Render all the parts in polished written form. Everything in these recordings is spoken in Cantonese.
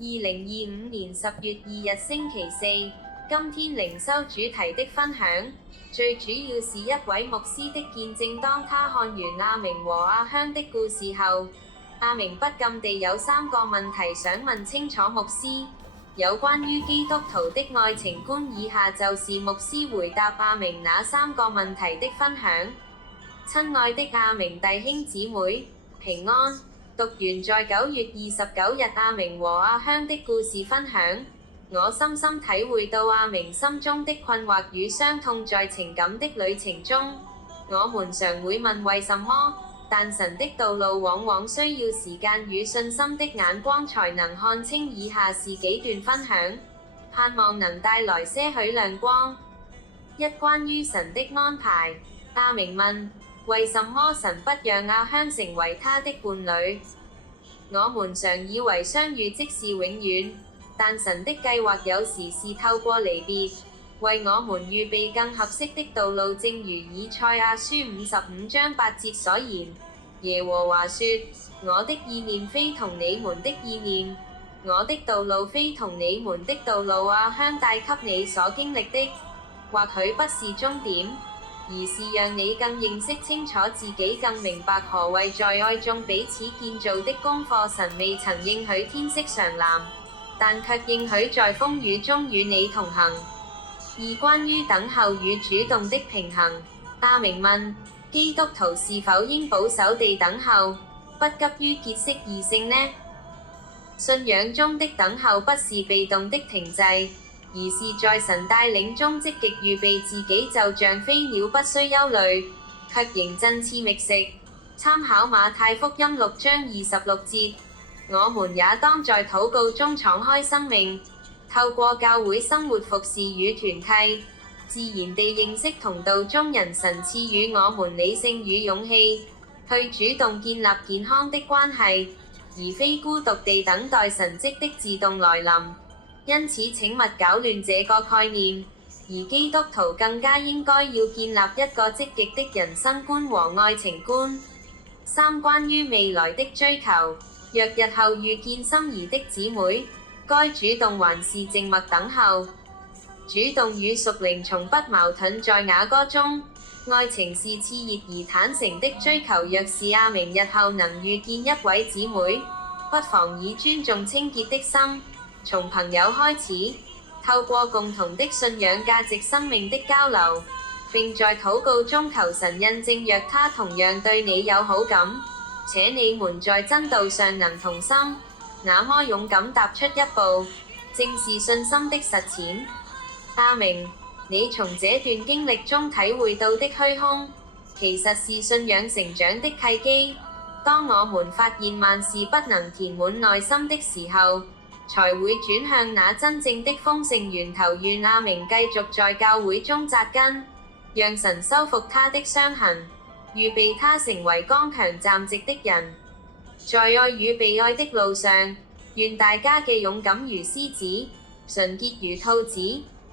2025年10月2日星期四，今天靈修主題的分享，最主要是一位牧師的見證。當他看完阿明和阿香的故事後，阿明不禁地有3個問題想問清楚牧師。有關於基督徒的愛情觀，以下就是牧師回答阿明那3個問題的分享。親愛的阿明弟兄姊妹，平安。讀完在9月29日阿明和阿香的故事分享，我深深體會到阿明心中的困惑與傷痛。在情感的旅程中，我們常會問為什麼，但神的道路往往需要時間與信心的眼光才能看清。以下是幾段分享，盼望能帶來些許亮光。一、關於神的安排。阿明問：為什麼神不讓阿香成為他的伴侶？我們常以為相遇即是永遠，但神的計劃有時是透過離別，為我們預備更合適的道路。正如以賽亞書55章8節所言，耶和華說：我的意念非同你們的意念，我的道路非同你們的道路。阿香帶給你所經歷的，或許不是終點，而是讓你更認識清楚自己，更明白何謂在愛中彼此建造的功課。神未曾應許天色常藍，但卻應許在風雨中與你同行。二、關於等候與主動的平衡。阿明問：基督徒是否應保守地等候，不急於結識異性呢？信仰中的等候不是被動的停滯，而是在神帶領中積極預備自己，就像飛鳥不需憂慮，卻仍振翅覓食。參考馬太福音6章26節。我們也當在禱告中敞開生命，透過教會生活服事與團契，自然地認識同道中人。神賜予我們理性與勇氣，去主動建立健康的關係，而非孤獨地等待神蹟的自動來臨。因此請勿搞亂這個概念，而基督徒更加應該要建立一個積極的人生觀和愛情觀。三、關於未來的追求。若日後遇見心儀的姊妹，該主動還是靜默等候？主動與屬靈從不矛盾。在雅歌中，愛情是熾熱而坦誠的追求。若是阿明日後能遇見一位姊妹，不妨以尊重清潔的心，從朋友開始，透過共同的信仰價值生命的交流，並在禱告中求神印證。若他同樣對你有好感，且你們在真道上能同心，那麼勇敢踏出一步，正是信心的實踐。阿明，你從這段經歷中體會到的虛空，其實是信仰成長的契機。當我們發現萬事不能填滿內心的時候，才會轉向那真正的豐盛源頭。願阿明繼續在教會中扎根，讓神修復他的傷痕，預備他成為剛強站直的人。在愛與被愛的路上，願大家既勇敢如獅子，純潔如兔子，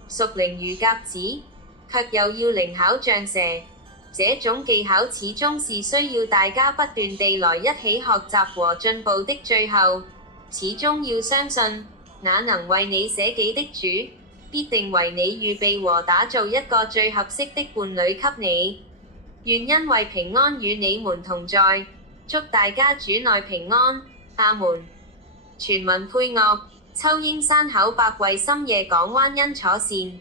屬靈如鴿子，卻又要靈巧像蛇。這種技巧始終是需要大家不斷地來一起學習和進步的。最後，始終要相信，那能為你捨己的主，必定為你預備和打造一個最合適的伴侶給你。願恩惠平安與你們同在，祝大家主內平安。阿門。全文配樂：秋英山口百惠深夜港灣恩楚善。